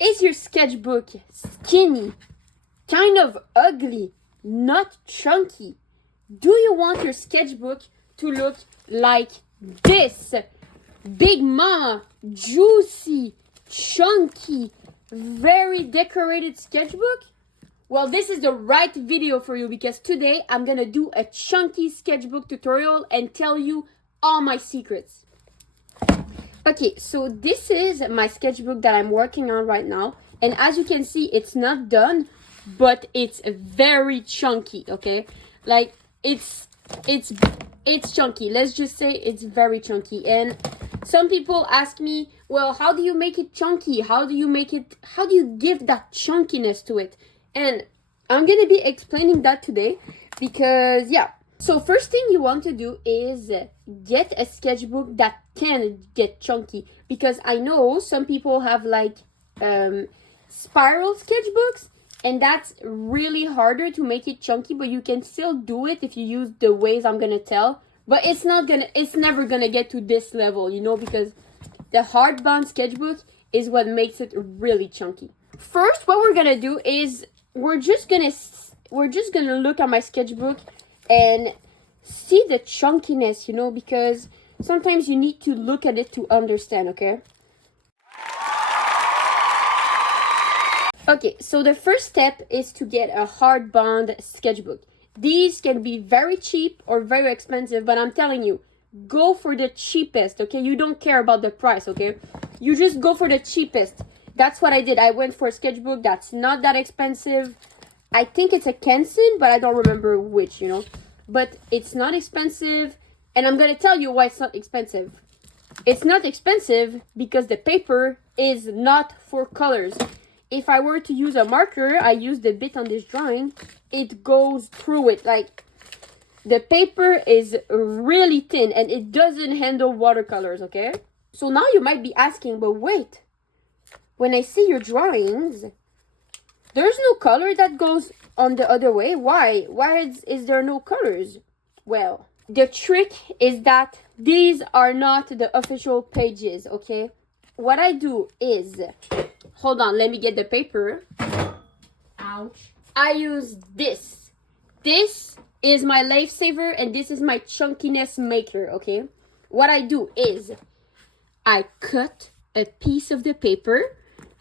Is your sketchbook skinny, kind of ugly, not chunky? Do you want your sketchbook to look like this? Big mama, juicy, chunky, very decorated sketchbook? Well, this is the right video for you because today I'm gonna do a chunky sketchbook tutorial and tell you all my secrets. Okay, so this is my sketchbook that I'm working on right now. And as you can see, it's not done, but it's very chunky, okay? Like, it's chunky. Let's just say it's very chunky. And some people ask me, well, how do you make it chunky? How do you give that chunkiness to it? And I'm gonna be explaining that today because, yeah. So first thing you want to do is get a sketchbook that can get chunky, because I know some people have like spiral sketchbooks, and that's really harder to make it chunky, but you can still do it if you use the ways I'm gonna tell. But it's never gonna get to this level, you know, because the hardbound sketchbook is what makes it really chunky. First, what we're gonna do is we're just gonna look at my sketchbook and see the chunkiness, you know, because sometimes you need to look at it to understand, okay? Okay, so the first step is to get a hardbound sketchbook. These can be very cheap or very expensive, but I'm telling you, go for the cheapest, okay? You don't care about the price, okay? You just go for the cheapest. That's what I did. I went for a sketchbook that's not that expensive. I think it's a Canson, but I don't remember which, you know? But it's not expensive, and I'm gonna tell you why it's not expensive. It's not expensive because the paper is not for colors. If I were to use a marker, I use the bit on this drawing, it goes through it. Like, the paper is really thin and it doesn't handle watercolors, okay? So now you might be asking, but wait, when I see your drawings, there's no color that goes on the other way. Why? Why is there no colors? Well, the trick is that these are not the official pages, okay? What I do is, hold on, let me get the paper. Ouch. I use this. This is my lifesaver and this is my chunkiness maker, okay? What I do is, I cut a piece of the paper,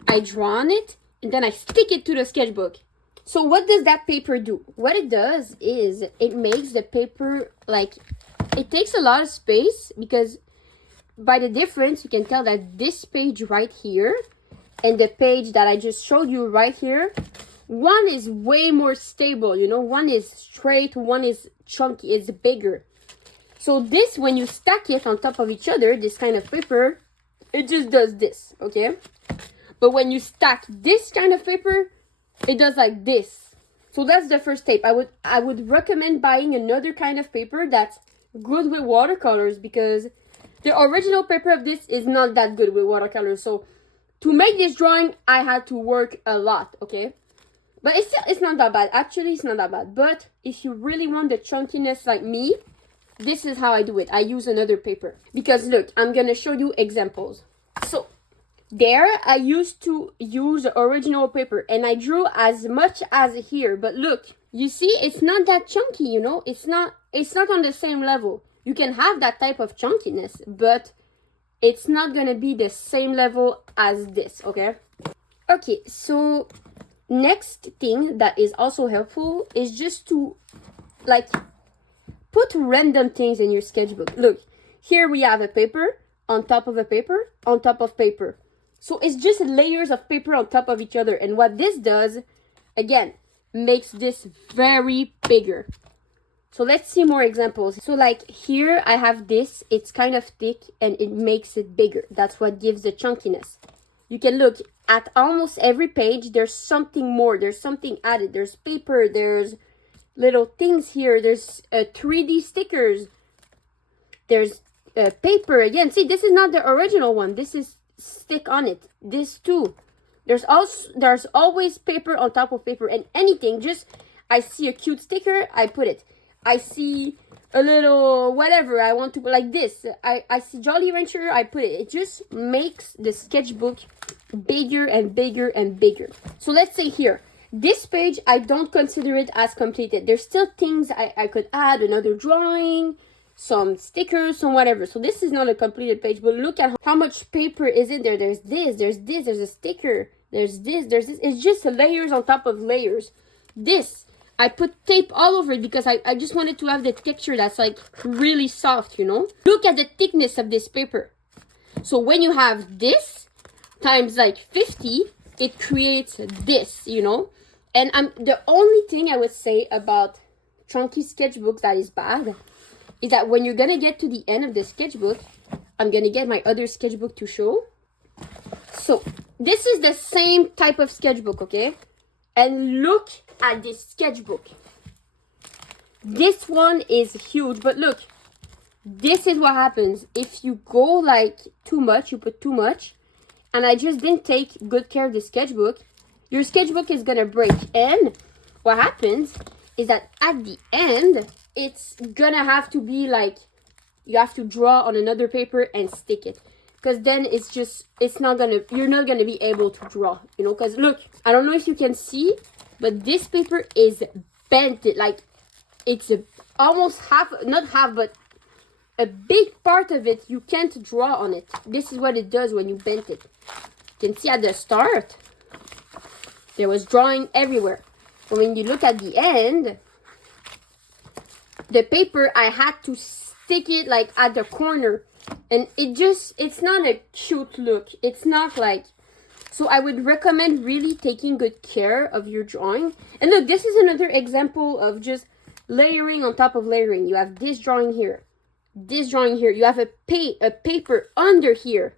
I draw on it, and then I stick it to the sketchbook. So what does that paper do? What it does is it makes the paper, like, it takes a lot of space, because by the difference you can tell that this page right here and the page that I just showed you right here, one is way more stable, you know, one is straight, one is chunky, it's bigger. So this, when you stack it on top of each other, this kind of paper, it just does this, okay? But when you stack this kind of paper, it does like this. So that's the first step. I would recommend buying another kind of paper that's good with watercolors, because the original paper of this is not that good with watercolors. So to make this drawing, I had to work a lot, okay? But it's not that bad. Actually, it's not that bad. But if you really want the chunkiness like me, this is how I do it. I use another paper. Because look, I'm gonna show you examples. So there, I used to use the original paper and I drew as much as here. But look, you see, it's not that chunky, you know? It's not on the same level. You can have that type of chunkiness, but it's not gonna be the same level as this, okay? Okay, so next thing that is also helpful is just to, like, put random things in your sketchbook. Look, here we have a paper on top of a paper on top of paper. So it's just layers of paper on top of each other. And what this does, again, makes this very bigger. So let's see more examples. So like here I have this, it's kind of thick and it makes it bigger. That's what gives the chunkiness. You can look at almost every page, there's something more, there's something added. There's paper, there's little things here, there's 3D stickers, there's paper. Again, see, this is not the original one, this is stick on it. This too, there's always paper on top of paper. And anything, just I see a cute sticker, I put it. I see a little whatever I want to, like this, I see Jolly Rancher, I put it. It just makes the sketchbook bigger and bigger and bigger. So let's say here, this page, I don't consider it as completed. There's still things I could add, another drawing, some stickers, some whatever. So this is not a completed page, but look at how much paper is in there. There's this, there's a sticker, there's this. It's just layers on top of layers. This, I put tape all over it because I just wanted to have the texture that's like really soft, you know? Look at the thickness of this paper. So when you have this times like 50, it creates this, you know? And the only thing I would say about chunky sketchbooks that is bad is that when you're gonna get to the end of the sketchbook, I'm gonna get my other sketchbook to show. So this is the same type of sketchbook, okay? And look at this sketchbook. This one is huge, but look, this is what happens if you go like too much, you put too much, and I just didn't take good care of the sketchbook, your sketchbook is gonna break. And what happens is that at the end, it's gonna have to be like, you have to draw on another paper and stick it. Because then you're not gonna be able to draw, you know? Because look, I don't know if you can see, but this paper is bent. Like, it's almost half, not half, but a big part of it, you can't draw on it. This is what it does when you bend it. You can see at the start, there was drawing everywhere. But when you look at the end, the paper, I had to stick it like at the corner. And it's not a cute look. It's not like, so I would recommend really taking good care of your drawing. And look, this is another example of just layering on top of layering. You have this drawing here, this drawing here. You have a paper under here.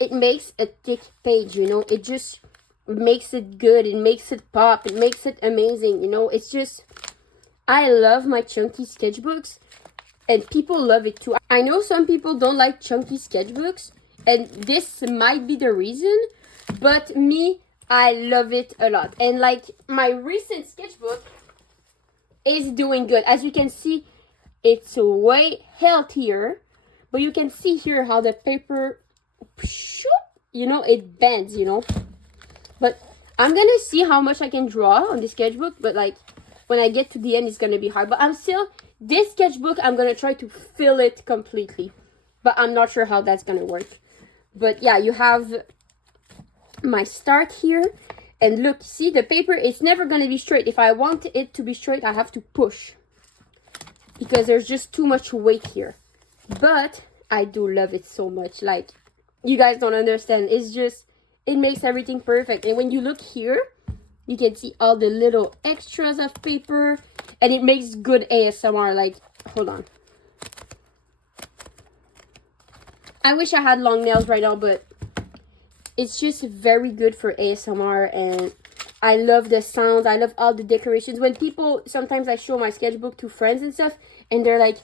It makes a thick page, you know. It just makes it good. It makes it pop. It makes it amazing, you know. It's just, I love my chunky sketchbooks. And people love it too. I know some people don't like chunky sketchbooks, and this might be the reason, but me, I love it a lot. And like my recent sketchbook is doing good. As you can see, it's way healthier, but you can see here how the paper, you know, it bends, you know. But I'm gonna see how much I can draw on the sketchbook, but like when I get to the end, it's gonna be hard. But this sketchbook, I'm gonna try to fill it completely, but I'm not sure how that's gonna work. But yeah, you have my start here, and look, see the paper, it's never gonna be straight. If I want it to be straight, I have to push because there's just too much weight here. But I do love it so much. Like, you guys don't understand. It's just, it makes everything perfect. And when you look here, you can see all the little extras of paper, and it makes good ASMR. Like, hold on. I wish I had long nails right now, but it's just very good for ASMR, and I love the sound. I love all the decorations. When people, sometimes I show my sketchbook to friends and stuff, and they're like,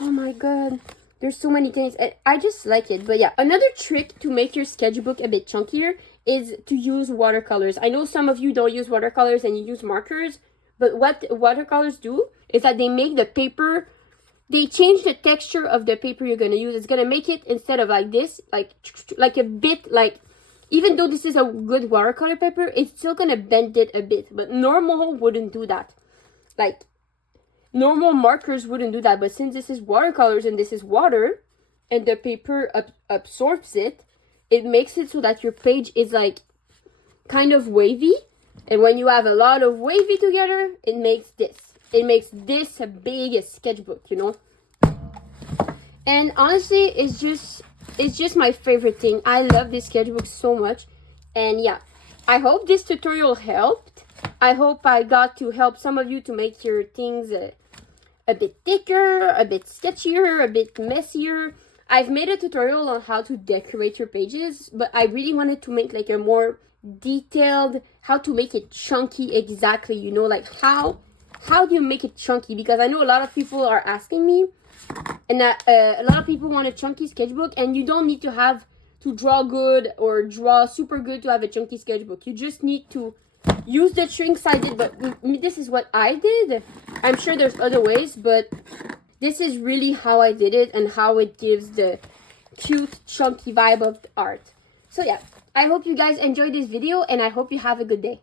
oh my god, there's so many things. And I just like it. But yeah, another trick to make your sketchbook a bit chunkier is to use watercolors. I know some of you don't use watercolors and you use markers, but what watercolors do is that they make the paper, they change the texture of the paper you're going to use. It's going to make it, instead of like this, like a bit, like, even though this is a good watercolor paper, it's still going to bend it a bit. But normal wouldn't do that. Like, normal markers wouldn't do that. But since this is watercolors and this is water, and the paper absorbs it, it makes it so that your page is like kind of wavy. And when you have a lot of wavy together, it makes this. It makes this a big sketchbook, you know. And honestly, it's just my favorite thing. I love this sketchbook so much. And yeah, I hope this tutorial helped. I hope I got to help some of you to make your things a bit thicker, a bit sketchier, a bit messier. I've made a tutorial on how to decorate your pages, but I really wanted to make like a more detailed, how to make it chunky exactly, you know, like how do you make it chunky? Because I know a lot of people are asking me, and a lot of people want a chunky sketchbook, and you don't need to draw good or draw super good to have a chunky sketchbook. You just need to use the tricks I did, but this is what I did. I'm sure there's other ways, but this is really how I did it and how it gives the cute, chunky vibe of the art. So yeah, I hope you guys enjoyed this video and I hope you have a good day.